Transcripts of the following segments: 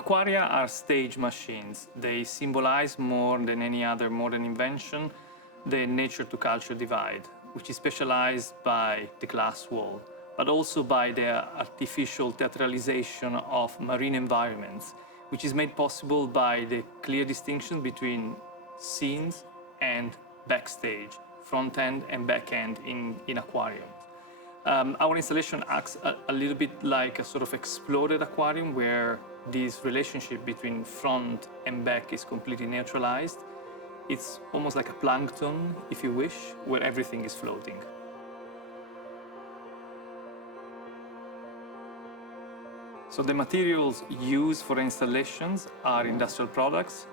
Aquaria are stage machines. They symbolize more than any other modern invention the nature to culture divide, which is specialized by the glass wall, but also by the artificial theatralization of marine environments, which is made possible by the clear distinction between scenes and backstage, front end and back end in aquariums. Our installation acts a little bit like a sort of exploded aquarium where this relationship between front and back is completely neutralized. It's almost like a plankton, if you wish, where everything is floating. So the materials used for installations are industrial products,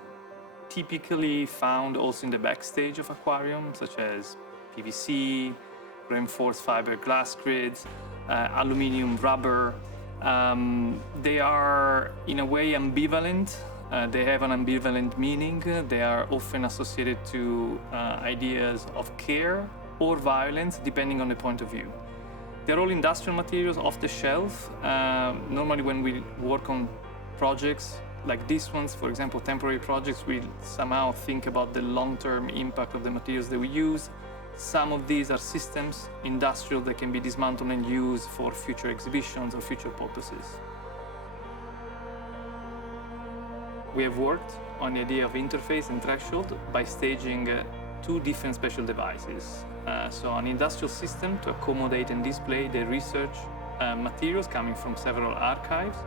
typically found also in the backstage of aquariums, such as PVC, reinforced fiber glass grids, aluminium, rubber. They are, in a way, ambivalent. They have an ambivalent meaning. They are often associated to ideas of care or violence, depending on the point of view. They're all industrial materials off the shelf. Normally when we work on projects like these ones, for example, temporary projects, we somehow think about the long-term impact of the materials that we use. Some of these are systems, industrial, that can be dismantled and used for future exhibitions or future purposes. We have worked on the idea of interface and threshold by staging two different special devices. So an industrial system to accommodate and display the research materials coming from several archives,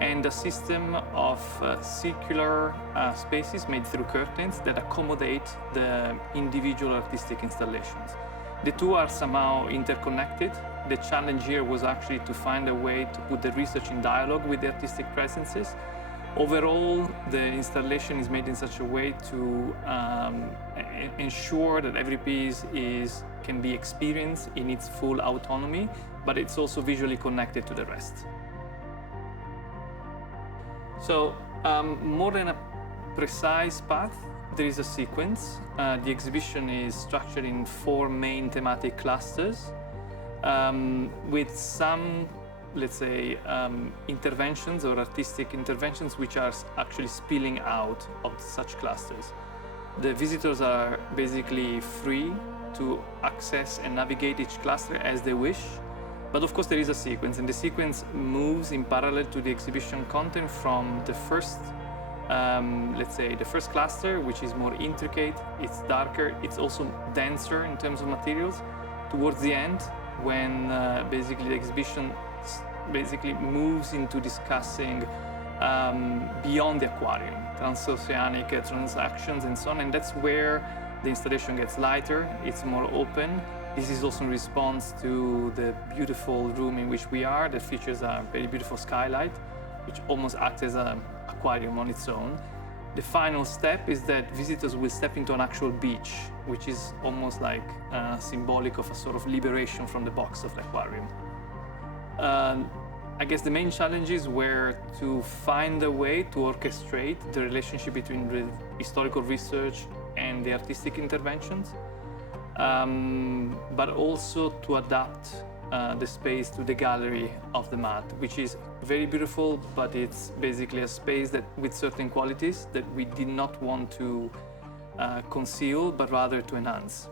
and a system of circular spaces made through curtains that accommodate the individual artistic installations. The two are somehow interconnected. The challenge here was actually to find a way to put the research in dialogue with the artistic presences. Overall, the installation is made in such a way to ensure that every piece can be experienced in its full autonomy, but it's also visually connected to the rest. So, more than a precise path, there is a sequence. The exhibition is structured in 4 main thematic clusters, with some, let's say, interventions or artistic interventions which are actually spilling out of such clusters. The visitors are basically free to access and navigate each cluster as they wish. But of course there is a sequence, and the sequence moves in parallel to the exhibition content from the first, let's say, the first cluster, which is more intricate, it's darker, it's also denser in terms of materials, towards the end, when basically the exhibition basically moves into discussing beyond the aquarium, transoceanic transactions and so on, and that's where the installation gets lighter, it's more open. This is also in response to the beautiful room in which we are that features a very beautiful skylight, which almost acts as an aquarium on its own. The final step is that visitors will step into an actual beach, which is almost like symbolic of a sort of liberation from the box of the aquarium. I guess the main challenges were to find a way to orchestrate the relationship between historical research and the artistic interventions. But also to adapt the space to the gallery of the mat, which is very beautiful, but it's basically a space that with certain qualities that we did not want to conceal, but rather to enhance.